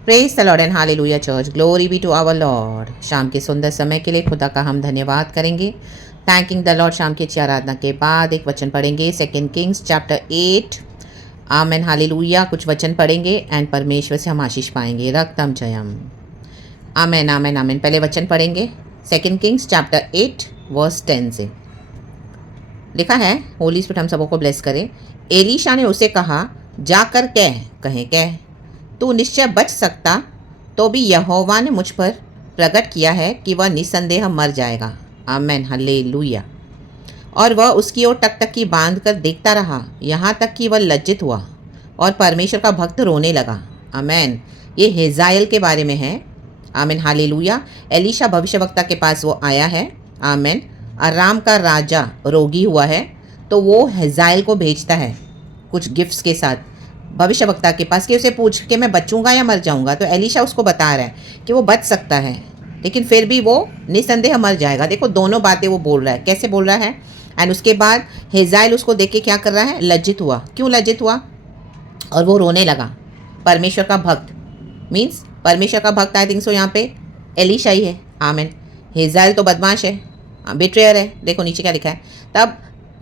Praise the lord and hallelujah church, glory be to our lord. शाम के सुंदर समय के लिए खुदा का हम धन्यवाद करेंगे। Thanking the Lord. शाम की अच्छी आराधना के बाद एक वचन पढ़ेंगे, 2 किंग्स चैप्टर 8। Amen hallelujah. कुछ वचन पढ़ेंगे एंड परमेश्वर से हम आशीष पाएंगे। रक्तम जयम। आमेन आमेन आमेन। पहले वचन पढ़ेंगे 2 किंग्स चैप्टर 8 वर्स 10 से। लिखा है, होली स्पिरिट हम सबों को ब्लेस करे। एलीशा ने उसे कहा, जाकर कह तू निश्चय बच सकता, तो भी यहोवा ने मुझ पर प्रकट किया है कि वह निसंदेह मर जाएगा। Amen hallelujah. और वह उसकी ओर टकटकी बांध कर देखता रहा, यहाँ तक कि वह लज्जित हुआ और परमेश्वर का भक्त रोने लगा। आमेन। ये हेजायल के बारे में है। Amen hallelujah. एलीशा भविष्यवक्ता के पास वो आया है। आमेन। अराम का राजा रोगी हुआ है, तो वो हेजायल को भेजता है कुछ गिफ्ट्स के साथ भविष्यवक्ता के पास कि उसे पूछ के मैं बचूंगा या मर जाऊंगा। तो एलीशा उसको बता रहा है कि वो बच सकता है, लेकिन फिर भी वो निसंदेह मर जाएगा। देखो दोनों बातें वो बोल रहा है, कैसे बोल रहा है। एंड उसके बाद हेजाइल उसको देख के क्या कर रहा है, लज्जित हुआ। क्यों लज्जित हुआ? और वो रोने लगा। परमेश्वर का भक्त मीन्स परमेश्वर का भक्त, आई थिंक सो यहाँ पे एलीशा ही है। आमेन। हेजाइल तो बदमाश है, बिट्रेयर है। देखो नीचे क्या लिखा है। तब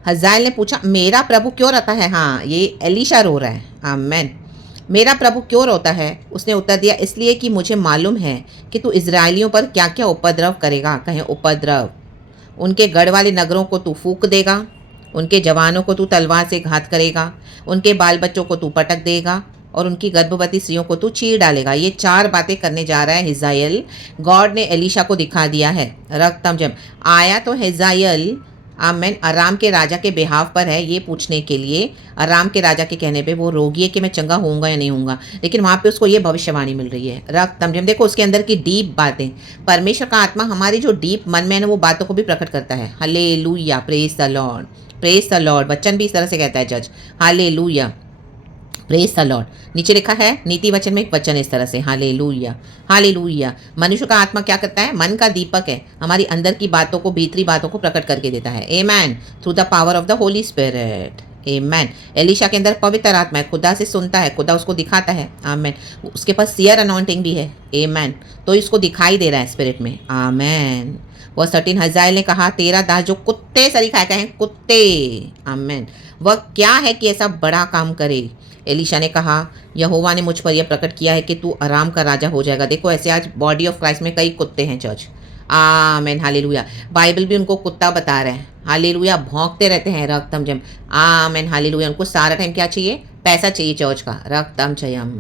हजाइल ने पूछा, मेरा प्रभु क्यों रोता है? हाँ, ये एलीशा रो रहा है। आमेन। मेरा प्रभु क्यों रोता है? उसने उत्तर दिया, इसलिए कि मुझे मालूम है कि तू इजराइलियों पर क्या क्या उपद्रव करेगा। कहें उपद्रव। उनके गढ़ वाले नगरों को तू फूंक देगा, उनके जवानों को तू तलवार से घात करेगा, उनके बाल बच्चों को तू पटक देगा और उनकी गर्भवती स्त्रियों को तू चीर डालेगा। ये 4 बातें करने जा रहा है हिजायल। गॉड ने एलीशा को दिखा दिया है। रक्तम जब आया तो हिजायल आमेन अराम के राजा के बिहाव पर है, ये पूछने के लिए। अराम के राजा के कहने पे वो रोगी है कि मैं चंगा होऊंगा या नहीं होऊंगा, लेकिन वहाँ पे उसको ये भविष्यवाणी मिल रही है। रक्तम जब देखो उसके अंदर की डीप बातें। परमेश्वर का आत्मा हमारी जो डीप मन में है ना, वो बातों को भी प्रकट करता है। Hallelujah. Praise the Lord. Praise the Lord. वचन भी इस तरह से कहता है जज। हालेलुया। Praise the Lord. नीचे लिखा है नीति वचन में एक वचन इस तरह से, हालेलुया हालेलुया। मनुष्य का आत्मा क्या करता है? मन का दीपक है, हमारी अंदर की बातों को, भीतरी बातों को प्रकट करके देता है। Amen. Through the power of the holy spirit. Amen. Elisha के अंदर पवित्र आत्मा है, खुदा से सुनता है, खुदा उसको दिखाता है। आमेन। उसके पास सियर अनॉइंटिंग भी है। आमेन। तो इसको दिखाई दे रहा है स्पिरिट में। आमेन। वह 13 हजाइल ने कहा, तेरा दास जो कुत्ते सरीखा है, कहें कुत्ते। आमेन। वह क्या है कि ऐसा बड़ा काम करे? एलीशा ने कहा, यहोवा ने मुझ पर यह प्रकट किया है कि तू आराम का राजा हो जाएगा। देखो ऐसे आज बॉडी ऑफ क्राइस्ट में कई कुत्ते हैं चर्च। Amen hallelujah. बाइबल भी उनको कुत्ता बता रहे हैं। हालेलुया। भौंकते रहते हैं। रक्तम जयम। Amen hallelujah. उनको सारा टाइम क्या चाहिए? पैसा चाहिए चर्च का। रक्तम जयम।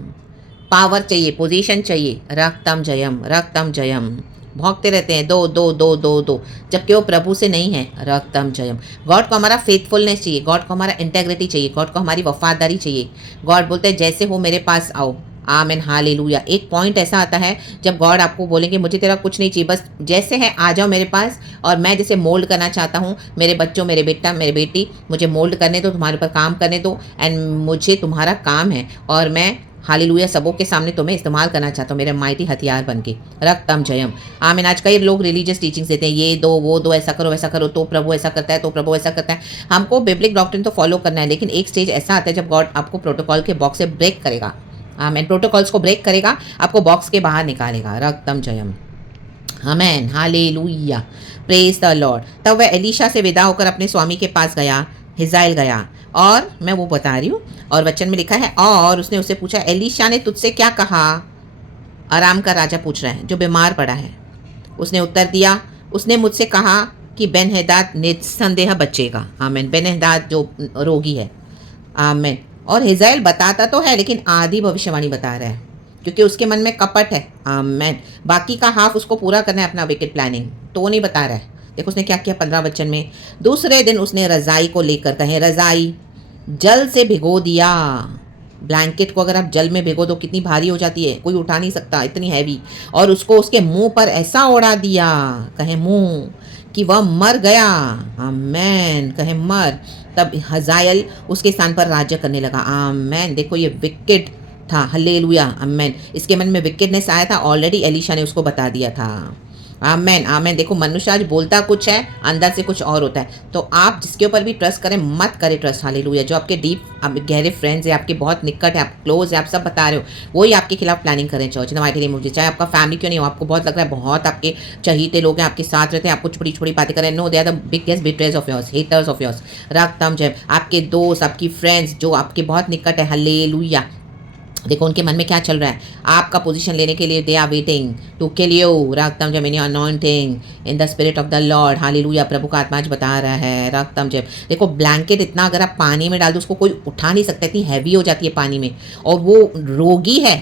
पावर चाहिए, पोजीशन चाहिए। रक्तम जयम। रक्तम जयम। भौंकते रहते हैं, दो दो दो दो दो, जबकि वो प्रभु से नहीं है। रक्तम जयम। गॉड को हमारा फेथफुलनेस चाहिए, गॉड को हमारा इंटेग्रिटी चाहिए, गॉड को हमारी वफादारी चाहिए। गॉड बोलते हैं जैसे हो मेरे पास आओ। Amen hallelujah. एक पॉइंट ऐसा आता है जब गॉड आपको बोलेंगे मुझे तेरा कुछ नहीं चाहिए, बस जैसे है आ जाओ मेरे पास, और मैं जैसे मोल्ड करना चाहता हूँ मेरे बच्चों, मेरे बेटा, मेरे बेटी, मुझे मोल्ड करने दो, तुम्हारे ऊपर काम करने दो। एंड मुझे तुम्हारा काम है और मैं हालेलुया सबों के सामने तुम्हें इस्तेमाल करना चाहता हूँ मेरे माइटी हथियार बन के। रक्तम जयम। आमीन। आज कई लोग रिलीजियस टीचिंग्स देते हैं, ये दो वो दो, ऐसा करो वैसा करो, तो प्रभु ऐसा करता है, तो प्रभु ऐसा करता है। हमको बिब्लिक डॉक्ट्रिन तो फॉलो करना है, लेकिन एक स्टेज ऐसा आता है जब गॉड आपको प्रोटोकॉल के बॉक्स से ब्रेक करेगा। आमीन। प्रोटोकॉल्स को ब्रेक करेगा, आपको बॉक्स के बाहर निकालेगा। रक्तम जयम। Amen hallelujah. Praise the lord. तब वह एलीशा से विदा होकर अपने स्वामी के पास गया, हिजाइल गया। और मैं वो बता रही हूँ, और वचन में लिखा है, और उसने उसे पूछा, एलीशा ने तुझसे क्या कहा? आराम का राजा पूछ रहा है जो बीमार पड़ा है। उसने उत्तर दिया, उसने मुझसे कहा कि बेनहदाद निस्संदेह बचेगा। आमेन। बेनहदाद जो रोगी है। आमेन। और हिजाइल बताता तो है, लेकिन आधी भविष्यवाणी बता रहा है, क्योंकि उसके मन में कपट है। आमेन। बाकी का हाफ उसको पूरा करना है अपना विकेट प्लानिंग, तो वो नहीं बता रहा है। देखो उसने क्या किया 15 वचन में। दूसरे दिन उसने रजाई को लेकर, कहें रजाई, जल से भिगो दिया। ब्लैंकेट को अगर आप जल में भिगो दो कितनी भारी हो जाती है, कोई उठा नहीं सकता, इतनी हैवी। और उसको उसके मुंह पर ऐसा ओढ़ा दिया, कहें मुंह, कि वह मर गया। आमेन। कहें मर। तब हजायल उसके स्थान पर राज्य करने लगा। आमेन। देखो ये विकेट था। हल्लेलुया। आमेन। इसके मन में विकेटनेस आया था, ऑलरेडी एलीशा ने उसको बता दिया था। आमेन आमेन। देखो मनुष्य आज बोलता कुछ है, अंदर से कुछ और होता है। तो आप जिसके ऊपर भी ट्रस्ट करें, मत करें ट्रस्ट। हालेलुया। जो आपके डीप गहरे फ्रेंड्स है, आपके बहुत निकट है, आप क्लोज है, आप सब बता रहे हो, वही आपके खिलाफ प्लानिंग करें church in the mighty name of Jesus. चाहे आपका फैमिली क्यों नहीं हो, आपको बहुत लग रहा है बहुत आपके चहीते लोग हैं, आपके साथ रहते हैं, आपको छोटी छोटी बातें करें, no they are the biggest betrayers of yours, haters of yours. रक्तम जय आपके दोस्त, आपकी फ्रेंड्स जो आपके बहुत निकट है, हालेलुया। देखो उनके मन में क्या चल रहा है, आपका पोजीशन लेने के लिए they are waiting to kill you. रक्तम जब in anointing in the spirit of the lord, hallelujah. प्रभु का आत्मा आज बता रहा है रक्तम जब। देखो ब्लैंकेट इतना अगर आप पानी में डाल दो उसको कोई उठा नहीं सकता, इतनी हैवी हो जाती है पानी में। और वो रोगी है,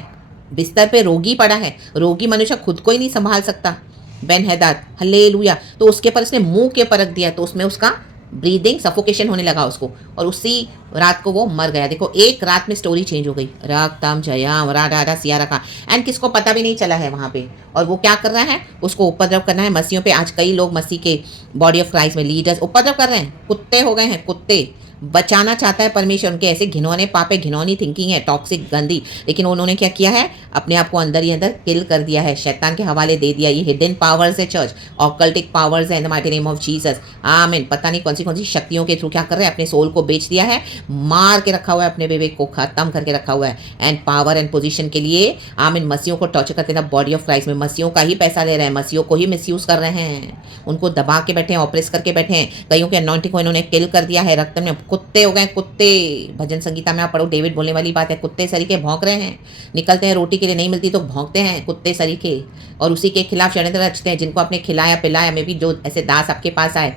बिस्तर पे रोगी पड़ा है, रोगी मनुष्य खुद को ही नहीं संभाल सकता। Ben Hadad hallelujah. तो उसके पर उसने मुंह के ऊपर रख दिया, तो उसमें उसका ब्रीदिंग सफोकेशन होने लगा उसको, और उसी रात को वो मर गया। देखो एक रात में स्टोरी चेंज हो गई। रागताम जयाम राडा सिया रखा, एंड किसको पता भी नहीं चला है वहाँ पे। और वो क्या कर रहा है, उसको उपद्रव करना है मसीहों पे। आज कई लोग मसीह के बॉडी ऑफ क्राइस्ट में लीडर्स उपद्रव कर रहे हैं, कुत्ते हो गए हैं कुत्ते। बचाना चाहता है परमेश्वर, उनके ऐसे घिनौने पापे, घिनौनी थिंकिंग है, टॉक्सिक गंदी, लेकिन उन्होंने क्या किया है, अपने आप को अंदर ही अंदर किल कर दिया है, शैतान के हवाले दे दिया। ये हिडन पावर्स है चर्च, ऑकल्टिक पावर्स है इन the mighty name of Jesus. आमीन। पता नहीं कौन सी शक्तियों के थ्रू क्या कर रहे हैं, अपने सोल को बेच दिया है, मार के रखा हुआ है, अपने विवेक को खत्म करके रखा हुआ है, एंड पावर एंड पोजीशन के लिए आमीन मसीहों को टॉर्चर करते हैं। बॉडी ऑफ क्राइस्ट में मसीहों का ही पैसा ले रहे हैं, मसीहों को ही मिसयूज कर रहे हैं, उनको दबा के बैठे हैं, ऑपरेस करके बैठे हैं। कईयों के अनॉइंटिंग को इन्होंने किल कर दिया है, रक्त में कुत्ते हो गए कुत्ते। भजन संगीता में आप पढ़ो, डेविड बोलने वाली बात है, कुत्ते सरीखे भौंक रहे हैं, निकलते हैं रोटी के लिए, नहीं मिलती तो भौंकते हैं कुत्ते सरीखे, और उसी के खिलाफ षड्यंत्र रचते हैं। जिनको आपने खिलाया पिलाया, में भी जो ऐसे दास आपके पास आए,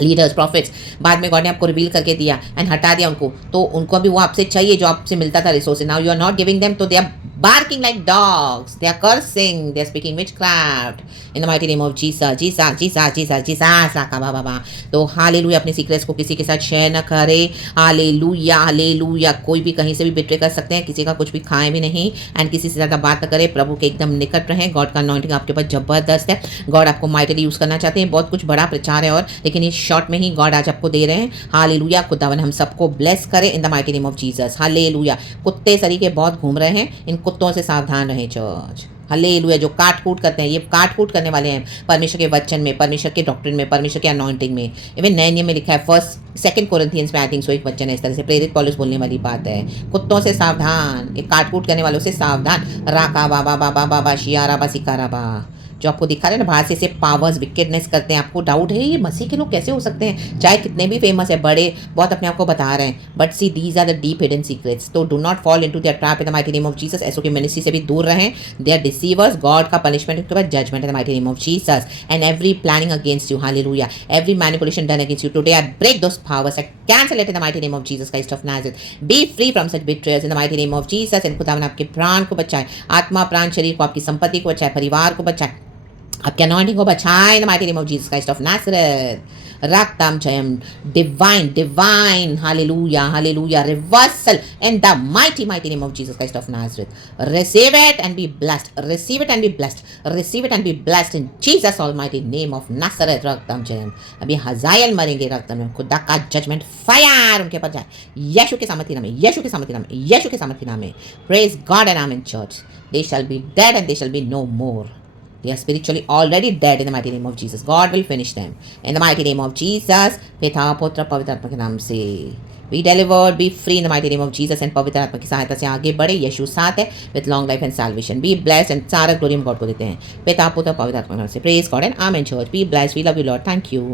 लीडर्स प्रॉफिट्स, बाद में गॉड ने आपको रिवील करके दिया एंड हटा दिया उनको, तो उनको अभी वो आपसे चाहिए जो आपसे मिलता था resources. Now you are not giving them, तो they are barking like dogs, they are cursing, they are speaking witchcraft in the mighty name of Jesus, Jesus, Jesus, Jesus, Jesus, baba। तो हालेलुया। अपने secrets को किसी के साथ share न करे, hallelujah hallelujah. कोई भी कहीं से भी बिट्रे कर सकते हैं, किसी का कुछ भी खाएं भी नहीं, एंड किसी से ज़्यादा बात न करें, प्रभु के एकदम निकट रहें। गॉड का अनॉइंटिंग आपके पास जबरदस्त है, गॉड आपको माइटली यूज़ करना चाहते हैं। बहुत कुछ बड़ा प्रचार है, और लेकिन ये शॉर्ट में ही गॉड आज आपको दे रहे हैं। हालेलुया। खुदावन हम सबको ब्लेस करें इन the mighty name of Jesus, hallelujah. कुत्ते सरीखे बहुत घूम रहे हैं, इन कुत्तों से सावधान रहें चर्च, हालेलुया। जो काट कूट करते हैं, ये काट कूट करने वाले हैं परमेश्वर के वचन में, परमेश्वर के डॉक्ट्रिन में, परमेश्वर के अनॉइंटिंग में। इवन नए नियम में लिखा है, सेकंड कोरिंथियंस में आई थिंक सो एक वचन है इस तरह से, प्रेरित पौलुस बोलने वाली बात है। कुत्तों से सावधान, ये काट कूट करने वालों से सावधान। राका बाबा बाबा बाबा शियारा बा सिकारा बा, जो आपको दिखा रहे हैं ना बाहर से पावर्स विकेडनेस करते हैं, आपको डाउट है ये मसीह के लोग कैसे हो सकते हैं, चाहे कितने भी फेमस है, बड़े बहुत अपने आप को बता रहे हैं, but see these are the deep hidden secrets. तो do not fall into their trap in the mighty name of Jesus. ऐसों की मिनिस्ट्री से भी दूर रहें, दे आर डिसीवर्स। गॉड का पनिशमेंट उनके बाद judgement in the mighty name of Jesus, and every planning against you, hallelujah, every manipulation done against you today, I break those powers, I cancel it in the mighty name of Jesus Christ of Nazareth. Be free from such betrayers in the mighty name of Jesus. And खुदावन आपके प्राण को बचाए, आत्मा प्राण शरीर को, आपकी संपत्ति को बचाए, परिवार को बचाए, आपके अनॉइंटिंग को बचाए in the mighty name of Jesus Christ of Nazareth. रक्तम जयम, divine hallelujah hallelujah, reversal in the mighty name of Jesus Christ of Nazareth. Receive it and be blessed, receive it and be blessed, receive it and be blessed in Jesus almighty name of Nazareth. रक्तम जयम। अभी Hazael मरेंगे रक्तम में, खुदा का judgement fire उनके ऊपर जाए, यीशु के सामर्थ्य नाम में, यीशु के सामर्थ्य नाम में, यीशु के सामर्थ्य नाम में। Praise God and amen church. They shall be dead and they shall be no more. They are spiritually already dead in the mighty name of Jesus. God will finish them in the mighty name of Jesus. पिता पुत्र पवित्र आत्मा के नाम से be delivered, be free in the mighty name of Jesus, and पवित्र आत्मा की सहायता से आगे बढ़े। यीशु साथ है with long life and salvation. Be blessed and सारा ग्लोरी हम गॉड को देते हैं, पिता पुत्र पवित्र आत्मा के नाम से। Praise God and amen church. Be blessed. We love you Lord. Thank you.